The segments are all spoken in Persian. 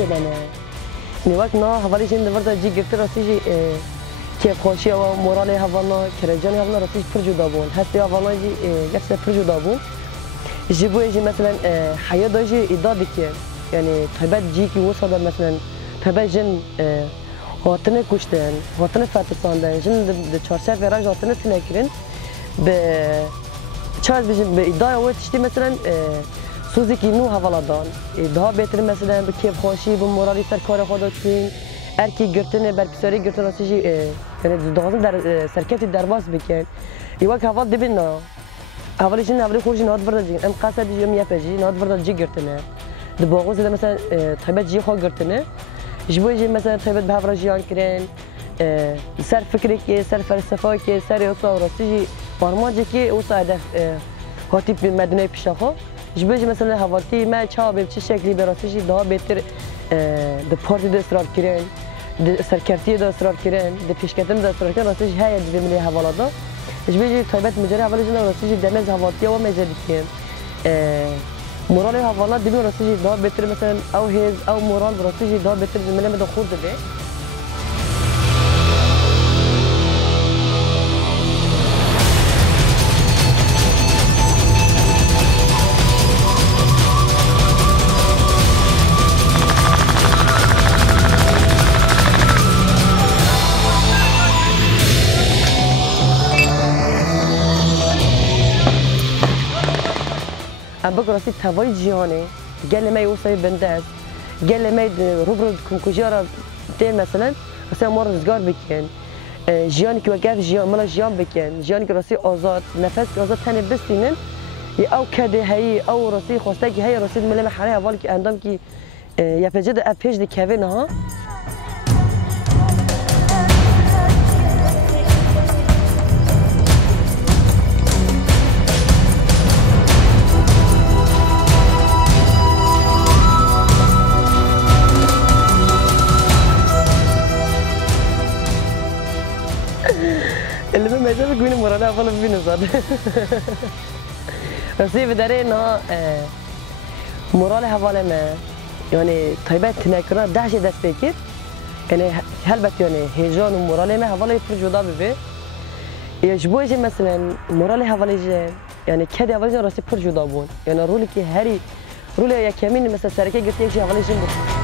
جدانه نیوک نه حوالی جن دورده جی گرفته راستی جی که خوشی و مورال هوانا کرجانی هوانا راستی پر جدا بون هستی هوانا جی گفته پر جدا بون جیبوی جی مثلا حیا داشی ایدادی که یعنی طبعا جی کی وصل مثلا طبعا جن هاتنه کشتن هاتنه فتساندن جن چهارشنبه وراج هاتنه تنکرین به چاز بيجي بإدارة وقتشتي مثلا سوزي كي نو هفلادان ده بيتر مثلا بكيف خوشي بمورالي سر كار خدا تين اركي قرتنه بركساري قرتنه راسيجي يعني دغازن در سركتي درباس بكن يواك هفال دبنا هفالي شن هفالي خوشي نهاد برد جي ام قاسد يوم يفجي نهاد برد جي قرتنه دباغوز ده مثلا طيبات جي خو قرتنه جبوي جي مثلا طيبات بهفرا جيان كرين سر فكري كي سر فلسفه كي سر يوصا راسيجي برنامجی که او ساده هاتی به مدینه پیشاخو جبهه مثلا هواتی ما چه به چه شکلی براسیشی ده بهتر د پارتی د اصرار کردن د سرکرتی د اصرار کردن د پیشکتن د اصرار کردن راسیش های د ملی حوالادا جبهه طیبت مجری حوالی جن راسیش دمز هواتی و مجری کن مورال حوالات دیگه راسیش ده بهتر مثلا او هیز او مورال راسیش ده بهتر ملی مد خورد به ام بکراسی توای جهانی گل می وسای بندست گل می روبرو کنکوجارا ده مثلا ما روزگار بکن جیانی که وقت جیان ملا جیان بکن جیانی که راسی آزاد نفس آزاد تنه بستینن یا او کده هی او راسی خواسته که هی راسی ملی محله اول که اندام که یا پجد اپیج دی کوین ها اللي ما يجوز يقولون مرانا أفضل بينه صاد بس هي بداري إنه مراله حواله ما يعني طيبات تناكرنا دهشة دست بكير يعني هلبت يعني هيجان ومراله ما حواله يفرج وضع ببي يجبوه مثلا مراله حواله يعني كده حواله راسي فرج وضع بون يعني رولي كي هري رولي يا كمين مثلا سركة قلت يكشي حواله جنبه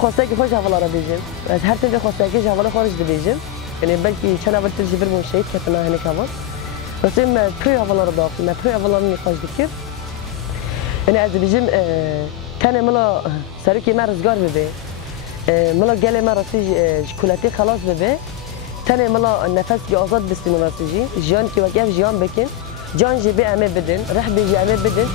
خواسته که خوش حواله را بیجیم از هر تنجا خواسته که حواله خارج بیجیم یعنی بلکه چند اول ترجیح برمون شهید که تنها هنک هوا راستی ما پری حواله را داخل ما پری حواله را نخواهش دکر یعنی از بیجیم تنه ملا سرکی ما رزگار ببه ملا گل ما راستی شکلاتی خلاص ببه تنه ملا نفس که آزاد بستیم راستی جیان که وقف جیان بکن جان جی به امه بدن رح بیجی امه بدن